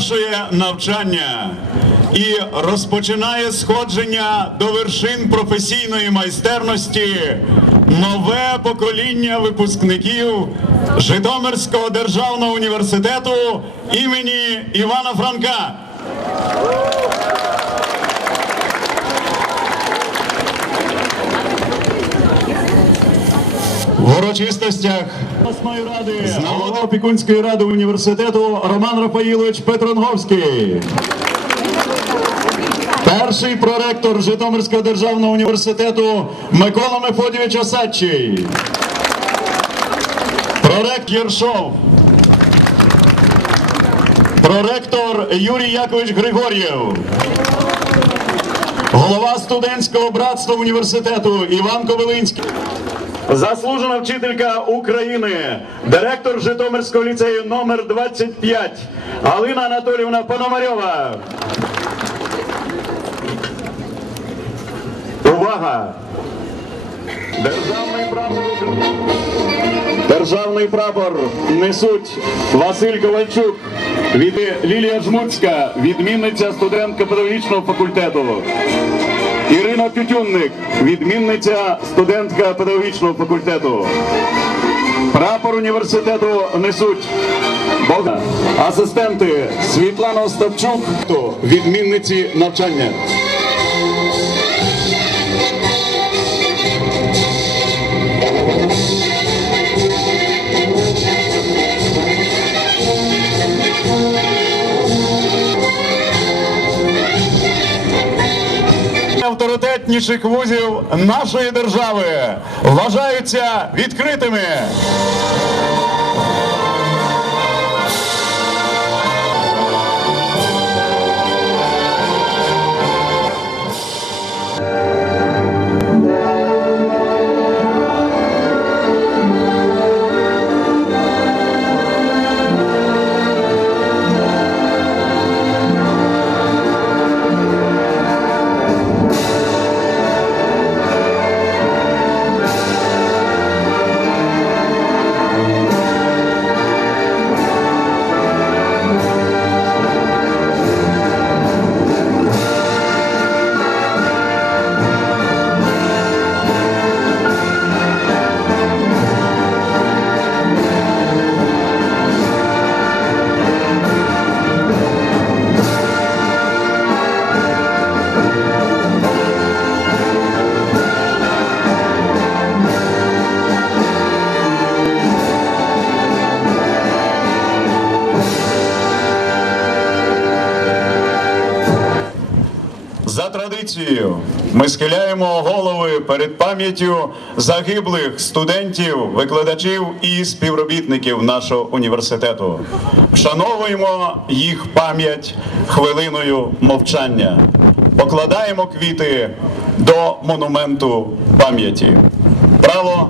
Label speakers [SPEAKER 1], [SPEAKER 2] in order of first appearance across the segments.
[SPEAKER 1] завершує навчання і розпочинає сходження до вершин професійної майстерності нове покоління випускників Житомирського державного університету імені Івана Франка. В урочистостях обласної ради голова опікунської ради університету Роман Рафаїлович Петронговський. Перший проректор Житомирського державного університету Микола Мефодійович Осадчий. Проректор Єршов. Проректор Юрій Якович Григор'єв. Голова студентського братства університету Іван Ковилинський. Заслужена вчителька України, директор Житомирського ліцею номер 25 Галина Анатоліївна Пономарьова. Увага! Державний прапор Державний прапор несуть Василь Ковальчук, від Лілія Жмуцька, відмінниця студентка педагогічного факультету. Ірина Тютюнник, відмінниця студентка педагогічного факультету. Прапор університету несуть Богдан. Асистенти Світлана Остапчук, відмінниці навчання. Авторитетніших вузів нашої держави вважаються відкритими. Перед пам'яттю загиблих студентів, викладачів і співробітників нашого університету. Вшановуємо їх пам'ять хвилиною мовчання. Покладаємо квіти до монументу пам'яті. Право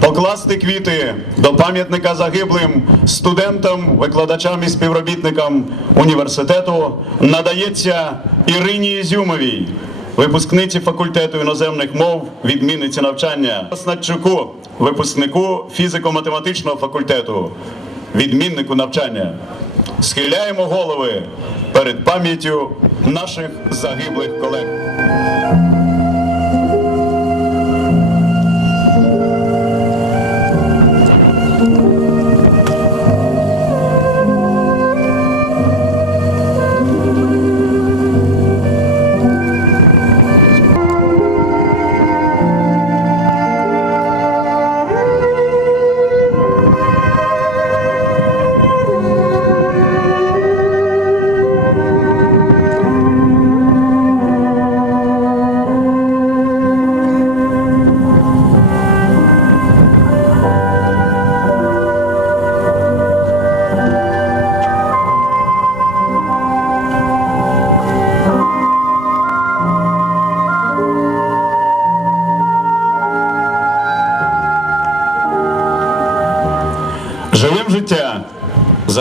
[SPEAKER 1] покласти квіти до пам'ятника загиблим студентам, викладачам і співробітникам університету надається Ірині Ізюмовій, випускниці факультету іноземних мов, відмінниці навчання, Снадчуку, випускнику фізико-математичного факультету, відміннику навчання. Схиляємо голови перед пам'яттю наших загиблих колег.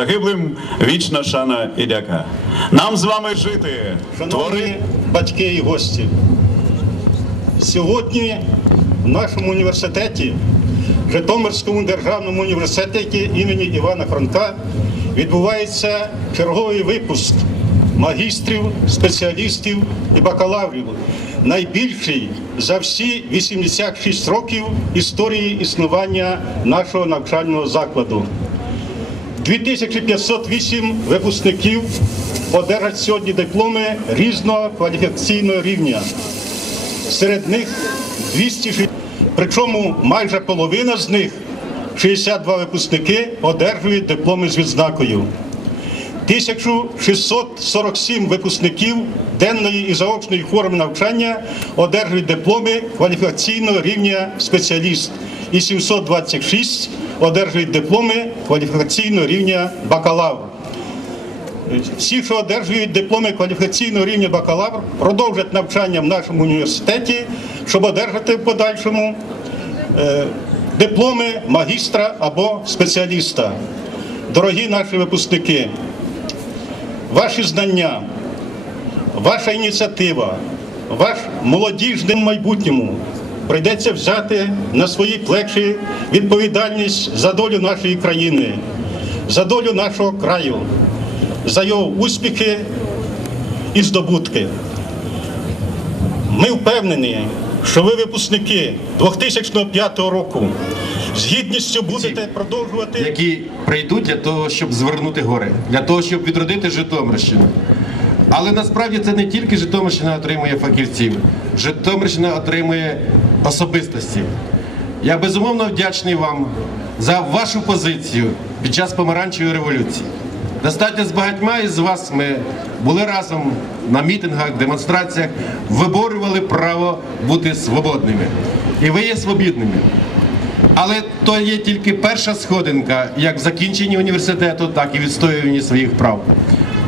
[SPEAKER 1] Загиблим вічна шана і дяка. Нам з вами жити,
[SPEAKER 2] Шановні батьки і гості, сьогодні в нашому університеті, Житомирському державному університеті імені Івана Франка, відбувається черговий випуск магістрів, спеціалістів і бакалаврів, найбільший за всі 86 років історії існування нашого навчального закладу. 2508 випускників одержать сьогодні дипломи різного кваліфікаційного рівня. Серед них 260, причому майже половина з них, 62 випускники, одержують дипломи з відзнакою. 1647 випускників денної і заочної форми навчання одержують дипломи кваліфікаційного рівня спеціаліст і 726 одержують дипломи кваліфікаційного рівня бакалавр. Всі, що одержують дипломи кваліфікаційного рівня бакалавр, продовжать навчання в нашому університеті, щоб одержати в подальшому е, дипломи магістра або спеціаліста. Дорогі наші випускники, ваші знання, ваша ініціатива, ваш молодіжним майбутньому прийдеться взяти на свої плечі відповідальність за долю нашої країни, за долю нашого краю, за його успіхи і здобутки. Ми впевнені, що ви, випускники 2005 року, з гідністю будете продовжувати.
[SPEAKER 3] які прийдуть для того, щоб звернути гори, для того, щоб відродити Житомирщину. Але насправді це не тільки Житомирщина отримує фахівців, Житомирщина отримує особистості. Я безумовно вдячний вам за вашу позицію під час помаранчевої революції. Достатньо з багатьма із вас ми були разом на мітингах, демонстраціях, виборювали право бути свободними. І ви є свобідними. Але то є тільки перша сходинка, як в закінченні університету, так і відстоюванні своїх прав.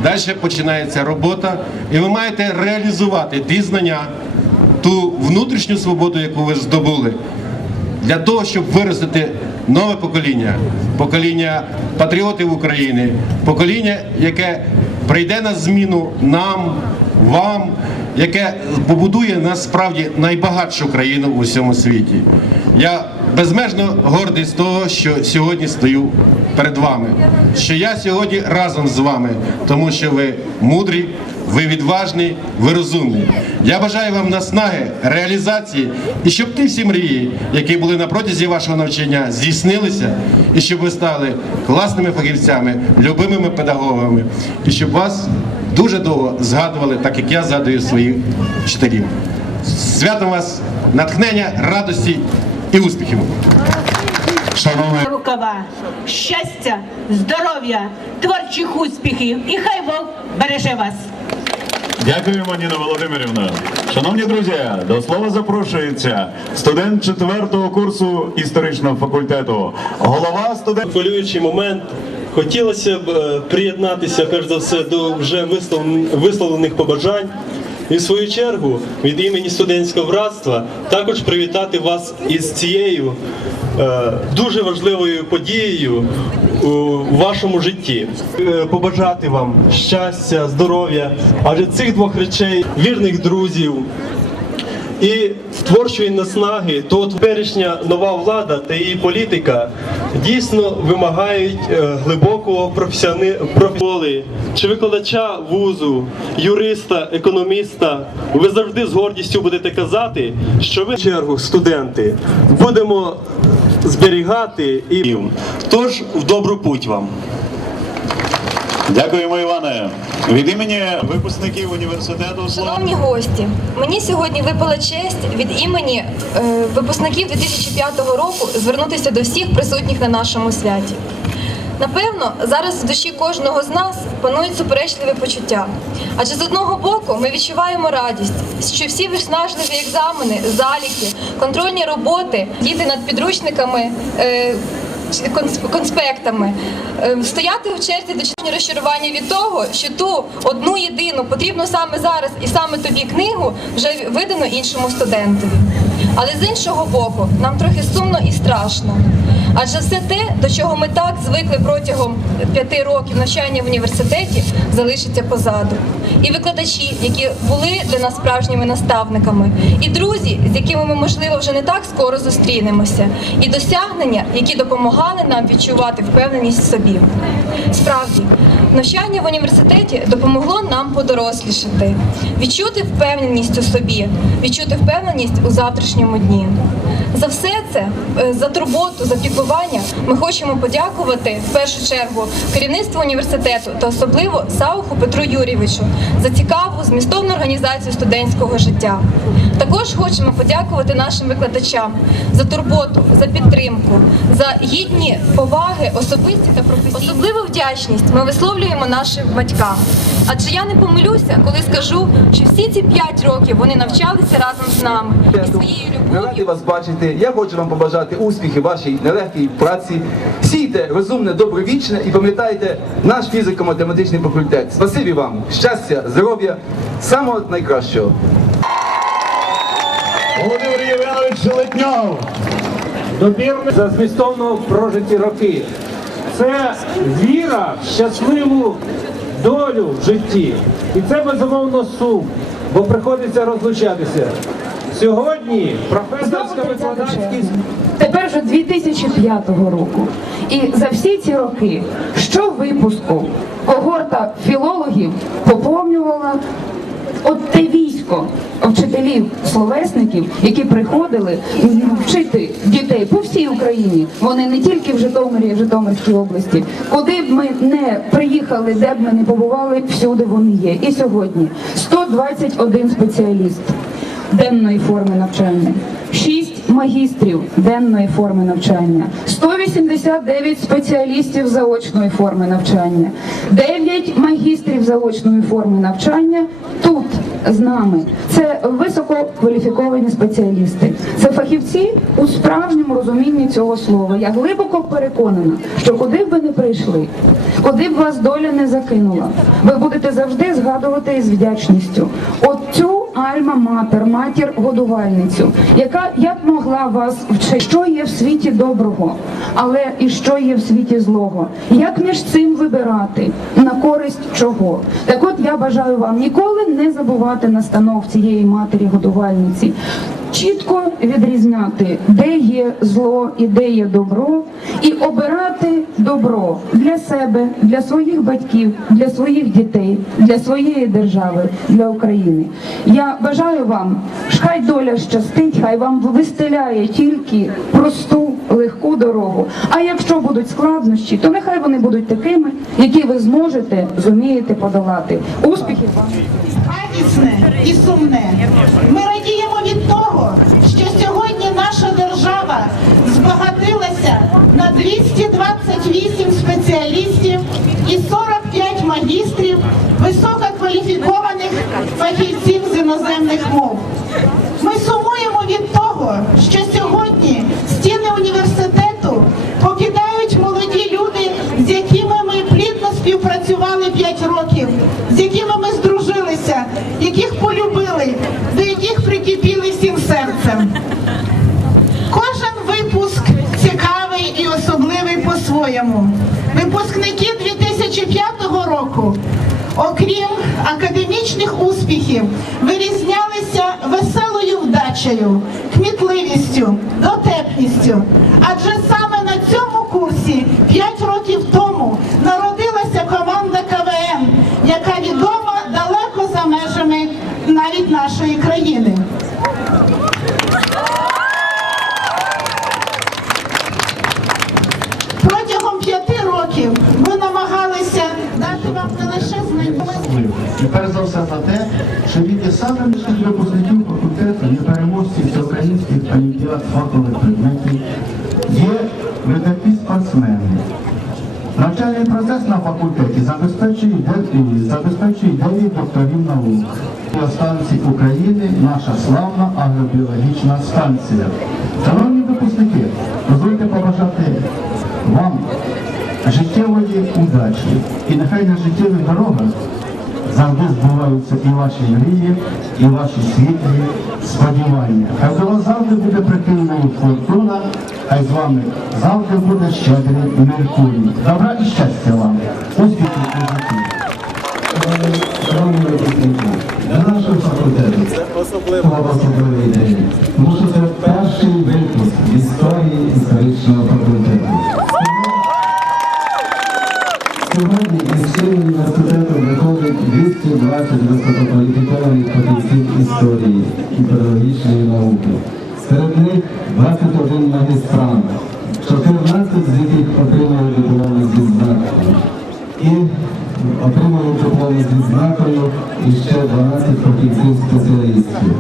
[SPEAKER 3] Далі починається робота, і ви маєте реалізувати ті знання, ту внутрішню свободу, яку ви здобули, для того, щоб виростити нове покоління, покоління патріотів України, покоління, яке прийде на зміну нам, вам, яке побудує насправді найбагатшу країну у всьому світі. Я безмежно гордий з того, що сьогодні стою перед вами, що я сьогодні разом з вами, тому що ви мудрі, ви відважні, ви розумні. Я бажаю вам наснаги, реалізації і щоб ті всі мрії, які були на протязі вашого навчання, здійснилися, і щоб ви стали класними фахівцями, любимими педагогами, і щоб вас дуже довго згадували, так як я згадую своїх вчителів. Святом вас, натхнення, радості і успіхів!
[SPEAKER 1] Шановний
[SPEAKER 4] рукава, щастя, здоров'я, творчих успіхів і хай Бог береже вас.
[SPEAKER 1] Дякуємо, Ніна Володимирівна. Шановні друзі, до слова запрошується студент четвертого курсу історичного факультету, голова студент.
[SPEAKER 5] хвилюючий момент. Хотілося б е, приєднатися перш за все до вже висловлених побажань. І в свою чергу від імені студентського братства також привітати вас із цією е, дуже важливою подією у вашому житті. Е, Побажати вам щастя, здоров'я, адже цих двох речей вірних друзів, і творчої наснаги, то теперішня нова влада та її політика дійсно вимагають е, глибокого професіони... професіоли чи викладача вузу, юриста, економіста. Ви завжди з гордістю будете казати, що ви в чергу студенти будемо зберігати і тож в добру путь вам.
[SPEAKER 1] Дякуємо, Іване. Від імені випускників університету.
[SPEAKER 6] Шановні гості, мені сьогодні випала честь від імені е, випускників 2005 року звернутися до всіх присутніх на нашому святі. Напевно, зараз в душі кожного з нас панують суперечливі почуття. Адже з одного боку ми відчуваємо радість, що всі виснажливі екзамени, заліки, контрольні роботи, діти над підручниками. Е, конспектами Е, стояти в черзі до чесні розчарування від того, що ту одну єдину потрібну саме зараз і саме тобі книгу вже видано іншому студентові. Але з іншого боку, нам трохи сумно і страшно. Адже все те, до чого ми так звикли протягом п'яти років навчання в університеті, залишиться позаду. І викладачі, які були для нас справжніми наставниками, і друзі, з якими ми, можливо, вже не так скоро зустрінемося, і досягнення, які допомагали нам відчувати впевненість в собі. Справді, навчання в університеті допомогло нам подорослішати, відчути впевненість у собі, відчути впевненість у завтрашньому дні. За все це, е, за турботу, за піклування, ми хочемо подякувати в першу чергу керівництву університету та особливо Сауху Петру Юрійовичу за цікаву змістовну організацію студентського життя. Також хочемо подякувати нашим викладачам за турботу, за підтримку, за гідні поваги, особисті та професійні. Особливу вдячність ми висловлюємо нашим батькам. Адже я не помилюся, коли скажу, що всі ці п'ять років вони навчалися разом з нами і своєю
[SPEAKER 7] Ми раді вас бачити. Я хочу вам побажати успіхів вашій нелегкій праці. Сійте розумне, добровічне і пам'ятайте наш фізико-математичний факультет. Спасибі вам, щастя, здоров'я, самого найкращого.
[SPEAKER 1] Володимир Євгенович Летньов.
[SPEAKER 8] добірне за змістовно прожиті роки. Це віра в щасливу долю в житті. І це безумовно сум, бо приходиться розлучатися. Сьогодні професорська викладацький
[SPEAKER 9] Тепер вже 2005 року. І за всі ці роки що випуску когорта філологів поповнювала от те військо вчителів словесників, які приходили вчити дітей по всій Україні. Вони не тільки в Житомирі, в Житомирській області. Куди б ми не приїхали, де б ми не побували, всюди вони є. І сьогодні 121 спеціаліст денної форми навчання, 6 магістрів денної форми навчання, 189 спеціалістів заочної форми навчання, 9 магістрів заочної форми навчання тут з нами. Це висококваліфіковані спеціалісти. Це фахівці у справжньому розумінні цього слова. Я глибоко переконана, що куди б ви не прийшли, куди б вас доля не закинула, ви будете завжди згадувати із вдячністю. От цю альма-матер, матір годувальницю, яка як могла вас вчити, що є в світі доброго, але і що є в світі злого. Як між цим вибирати на користь чого? Так от я бажаю вам ніколи не забувати настанов цієї матері годувальниці. Чітко відрізняти, де є зло і де є добро, і обирати добро для себе, для своїх батьків, для своїх дітей, для своєї держави, для України. Я бажаю вам, хай доля щастить, хай вам вистеляє тільки просту, легку дорогу. А якщо будуть складнощі, то нехай вони будуть такими, які ви зможете, зумієте подолати. Успіхів вам!
[SPEAKER 10] радісне і сумне. Ми радіємо від того, що сьогодні наша держава на 228 спеціалістів і 45 магістрів висококваліфікованих фахівців з іноземних мов. Ми сумуємо окрім академічних успіхів, вирізнялися веселою вдачею, кмітливістю, дотепністю. Адже саме на цьому курсі 5 років тому народилася команда КВН, яка відома далеко за межами навіть нашої країни. Протягом п'яти років ми намагалися дати вам не лише знання.
[SPEAKER 11] І перш за все за те, від самих випускників факультету є переможці всеукраїнських олімпіад фахових предметів, є видатні спортсмени. Навчальний процес на факультеті забезпечує, забезпечує 9 докторів наук. Станції України наша славна агробіологічна станція. Шановні випускники, дозвольте побажати вам життєвої удачі. І нехай на життєвих дорогах завжди збуваються і ваші мрії, і ваші світлі сподівання. Хай до вас завжди буде прихильною фортуна, хай з вами завжди буде щедрий Меркурій. Добра і щастя вам! Успіхів у житті! Для нашого факультету це особливий день, тому що це перший випуск історії історичного факультету. Сьогодні із стін університету виходить 220 висококваліфікованих фахівців історії і педагогічної науки. Серед них 21 магістрант, 14 з яких отримали дипломи зі знакою. І отримали дипломи зі знакою і ще 12 фахівців-спеціалістів.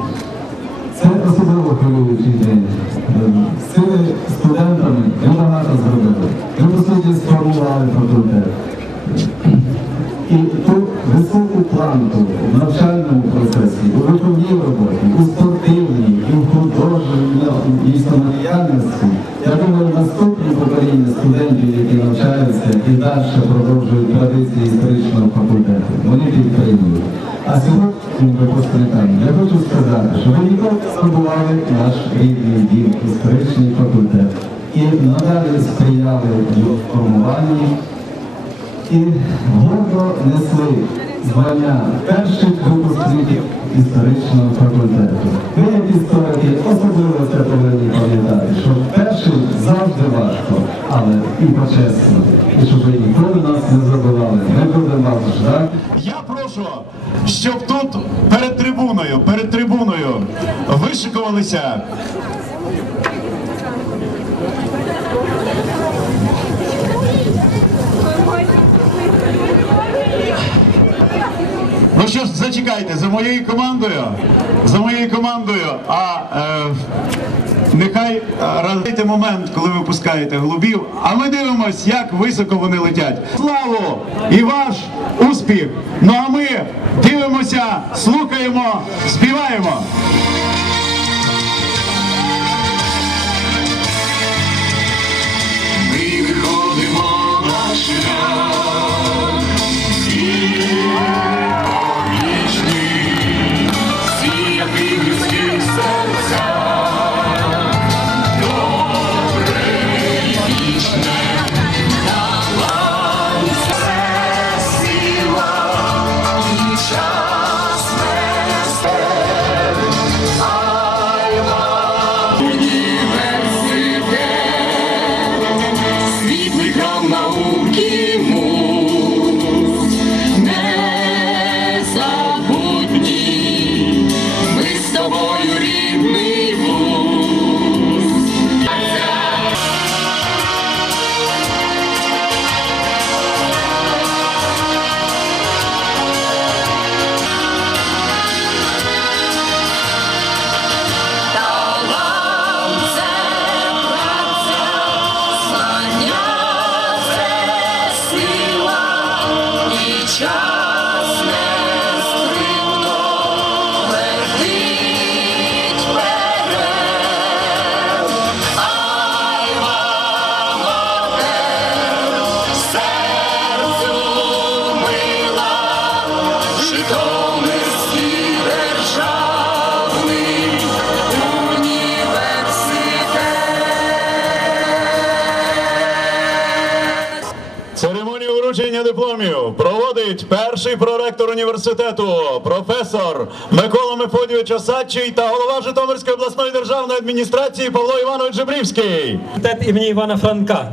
[SPEAKER 11] Це особливо хвилюючий день. Ем, З цими студентами ми багато зробили. Ми, по суті, сформували факультет. І ту високу планку в навчальному процесі, у виховній роботі, у спортивній, і в художній самодіяльності, я думаю, наступні покоління студентів, які навчаються і далі продовжують традиції історичного факультету, вони підтримують. А сьогодні випускникам я хочу сказати, що ви ніколи не забували наш рідний дім, історичний факультет. І надалі сприяли його формуванні і гордо несли звання перших випускників історичного факультету. Ви, як історики, особливо це повинні пам'ятати, що першим завжди важко, але і почесно. І щоб ви ніколи нас не забували. Ми будемо вас ждати.
[SPEAKER 1] Я прошу, щоб тут перед трибуною, перед трибуною вишикувалися. Ну що ж, зачекайте, за моєю командою, за моєю командою, а е, нехай е, радите момент, коли ви пускаєте голубів, а ми дивимось, як високо вони летять. Славу і ваш успіх! Ну а ми дивимося, слухаємо, співаємо.
[SPEAKER 12] alma
[SPEAKER 1] o que дипломів перший проректор університету, професор Микола Мефодійович Осадчий та голова Житомирської обласної державної адміністрації Павло Іванович Жебрівський.
[SPEAKER 13] імені Івана Франка.